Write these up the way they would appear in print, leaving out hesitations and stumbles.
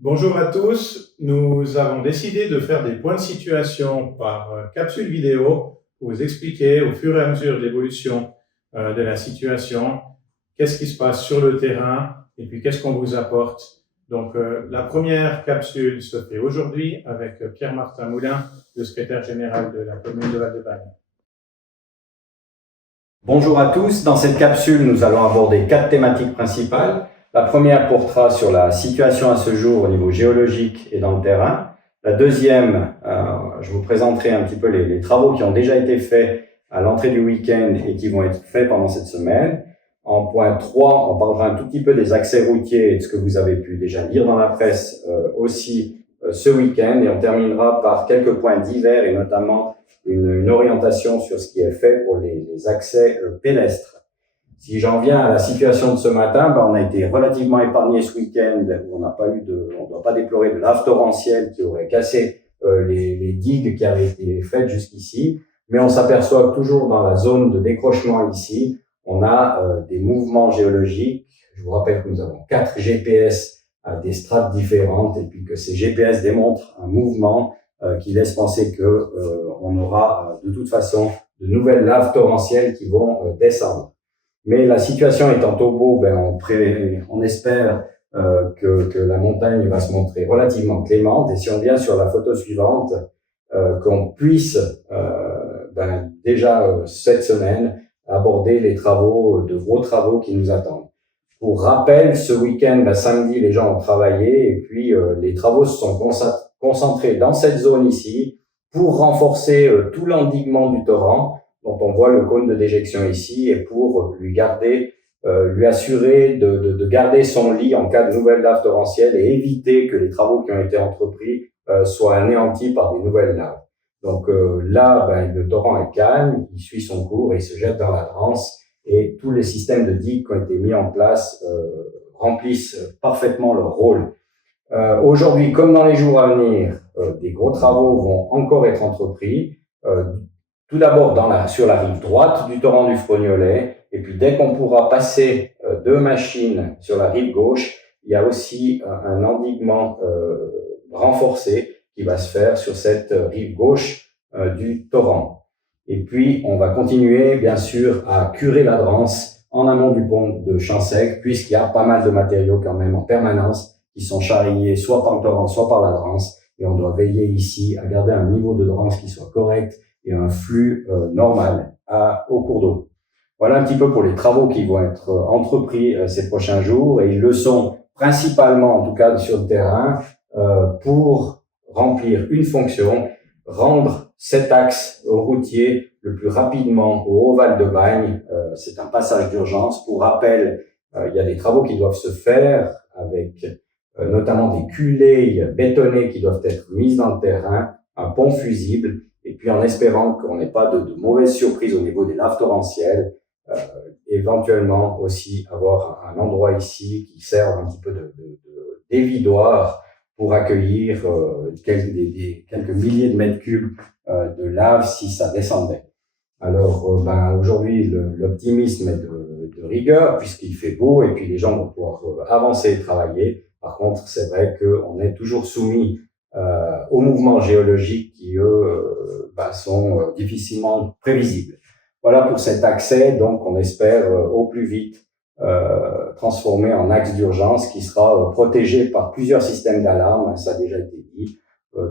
Bonjour à tous, nous avons décidé de faire des points de situation par capsule vidéo pour vous expliquer au fur et à mesure de l'évolution de la situation, qu'est-ce qui se passe sur le terrain et puis qu'est-ce qu'on vous apporte. Donc la première capsule se fait aujourd'hui avec Pierre-Martin Moulin, le secrétaire général de la commune de Val-de-Bagne. Bonjour à tous, dans cette capsule nous allons aborder 4 thématiques principales. La première portera sur la situation à ce jour au niveau géologique et dans le terrain. La deuxième, je vous présenterai un petit peu les travaux qui ont déjà été faits à l'entrée du week-end et qui vont être faits pendant cette semaine. En point 3, on parlera un tout petit peu des accès routiers et de ce que vous avez pu déjà lire dans la presse aussi ce week-end. Et on terminera par quelques points divers et notamment une orientation sur ce qui est fait pour les accès pédestres. Si j'en viens à la situation de ce matin, on a été relativement épargné ce week-end où on ne doit pas déplorer de lave torrentielle qui aurait cassé les digues qui avaient été faites jusqu'ici. Mais on s'aperçoit que toujours dans la zone de décrochement ici, on a des mouvements géologiques. Je vous rappelle que nous avons 4 GPS à des strates différentes et puis que ces GPS démontrent un mouvement qui laisse penser que on aura de toute façon de nouvelles laves torrentielles qui vont descendre. Mais la situation étant au beau, on espère que la montagne va se montrer relativement clémente. Et si on vient sur la photo suivante, qu'on puisse déjà cette semaine aborder les travaux, de gros travaux qui nous attendent. Pour rappel, ce week-end, samedi, les gens ont travaillé et puis les travaux se sont concentrés dans cette zone ici pour renforcer tout l'endiguement du torrent dont on voit le cône de déjection ici et pour lui assurer de garder son lit en cas de nouvelle lave torrentielle et éviter que les travaux qui ont été entrepris soient anéantis par des nouvelles laves. Donc le torrent est calme, il suit son cours et il se jette dans la Drance et tous les systèmes de digues qui ont été mis en place remplissent parfaitement leur rôle. Aujourd'hui, comme dans les jours à venir, des gros travaux vont encore être entrepris. Tout d'abord sur la rive droite du torrent du Frognolet, et puis dès qu'on pourra passer 2 machines sur la rive gauche, il y a aussi un endiguement renforcé qui va se faire sur cette rive gauche du torrent. Et puis on va continuer bien sûr à curer la Drance en amont du pont de Champsec, puisqu'il y a pas mal de matériaux quand même en permanence qui sont charriés soit par le torrent, soit par la Drance, et on doit veiller ici à garder un niveau de Drance qui soit correct et un flux normal au cours d'eau. Voilà un petit peu pour les travaux qui vont être entrepris ces prochains jours, et ils le sont principalement, en tout cas sur le terrain, pour remplir une fonction, rendre cet axe routier le plus rapidement au Haut-Val-de-Bagne. C'est un passage d'urgence. Pour rappel, il y a des travaux qui doivent se faire avec notamment des culées bétonnées qui doivent être mises dans le terrain, un pont fusible, et puis en espérant qu'on n'ait pas de mauvaises surprises au niveau des laves torrentielles, éventuellement aussi avoir un endroit ici qui serve un petit peu d'évidoir pour accueillir quelques milliers de mètres cubes de lave si ça descendait. Alors aujourd'hui l'optimisme est de rigueur puisqu'il fait beau et puis les gens vont pouvoir avancer et travailler. Par contre, c'est vrai qu'on est toujours soumis aux mouvements géologiques qui, eux, sont difficilement prévisibles. Voilà pour cet accès, donc on espère au plus vite transformer en axe d'urgence qui sera protégé par plusieurs systèmes d'alarme, ça a déjà été dit,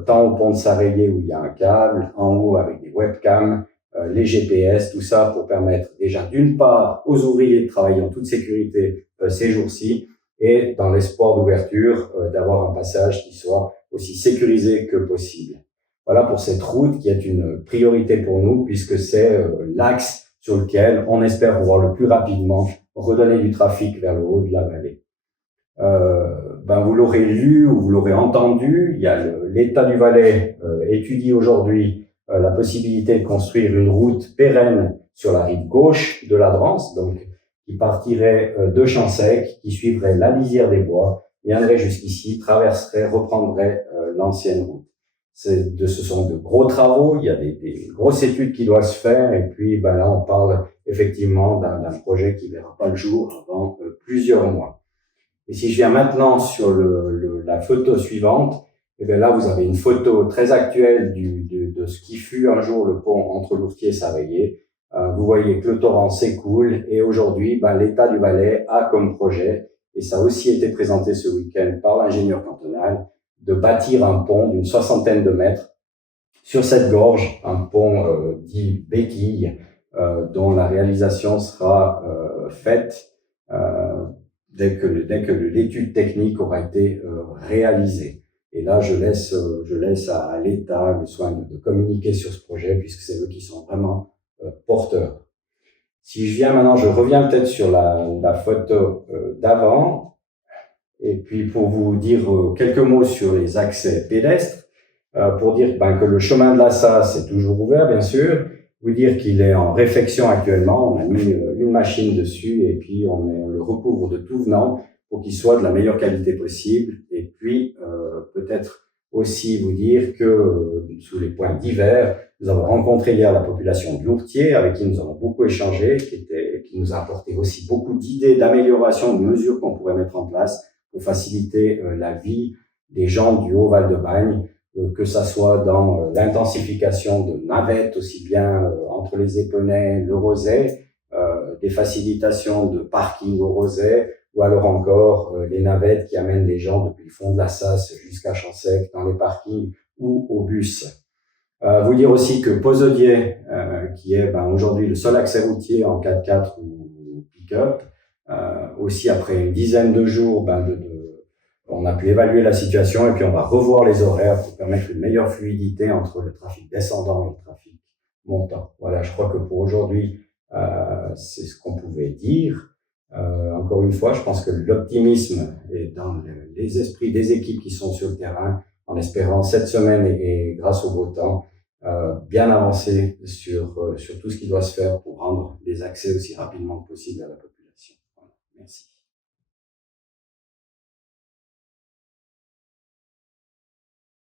tant au pont de Sarayé où il y a un câble, en haut avec des webcams, les GPS, tout ça pour permettre déjà d'une part aux ouvriers de travailler en toute sécurité ces jours-ci, et dans l'espoir d'ouverture, d'avoir un passage qui soit aussi sécurisé que possible. Voilà pour cette route qui est une priorité pour nous puisque c'est l'axe sur lequel on espère pouvoir le plus rapidement redonner du trafic vers le haut de la vallée. Vous l'aurez lu ou vous l'aurez entendu, il y a l'État du Valais étudie aujourd'hui la possibilité de construire une route pérenne sur la rive gauche de la Drance, donc qui partirait de Champsec, qui suivrait la lisière des bois, viendrait jusqu'ici, traverserait, reprendrait l'ancienne route. Ce sont de gros travaux, il y a des grosses études qui doivent se faire, et puis là on parle effectivement d'un projet qui verra pas le jour avant plusieurs mois. Et si je viens maintenant sur la la photo suivante, et bien là, vous avez une photo très actuelle de ce qui fut un jour le pont entre Lourtier et Savaillé. Vous voyez que le torrent s'écoule et aujourd'hui, l'État du Valais a comme projet, et ça a aussi été présenté ce week-end par l'ingénieur cantonal, de bâtir un pont d'une 60aine de mètres sur cette gorge, un pont dit béquille, dont la réalisation sera faite dès que l'étude technique aura été réalisée. Et là, je laisse à l'État le soin de communiquer sur ce projet, puisque c'est eux qui sont vraiment porteurs. Si je reviens peut-être sur la photo d'avant, et puis pour vous dire quelques mots sur les accès pédestres, pour dire que le chemin de la Sasse est toujours ouvert, bien sûr, vous dire qu'il est en réfection actuellement, on a mis une machine dessus, et puis on le recouvre de tout venant pour qu'il soit de la meilleure qualité possible, et puis peut-être aussi vous dire que sous les points divers, nous avons rencontré hier la population de Lourtier, avec qui nous avons beaucoup échangé, qui nous a apporté aussi beaucoup d'idées d'amélioration, de mesures qu'on pourrait mettre en place pour faciliter la vie des gens du Haut-Val de Bagne, que ça soit dans l'intensification de navettes, aussi bien entre les Épenais, le Roset, des facilitations de parking au Roset, ou alors encore les navettes qui amènent les gens depuis le fond de la Sasse jusqu'à Champsec dans les parkings ou au bus. Vous dire aussi que Pozodier, qui est aujourd'hui le seul accès routier en 4x4 ou pick-up, aussi après une dizaine de jours, on a pu évaluer la situation et puis on va revoir les horaires pour permettre une meilleure fluidité entre le trafic descendant et le trafic montant. Voilà, je crois que pour aujourd'hui, c'est ce qu'on pouvait dire. Encore une fois, je pense que l'optimisme est dans les esprits des équipes qui sont sur le terrain, en espérant cette semaine et grâce au beau temps, bien avancer sur tout ce qui doit se faire pour rendre les accès aussi rapidement que possible à la population.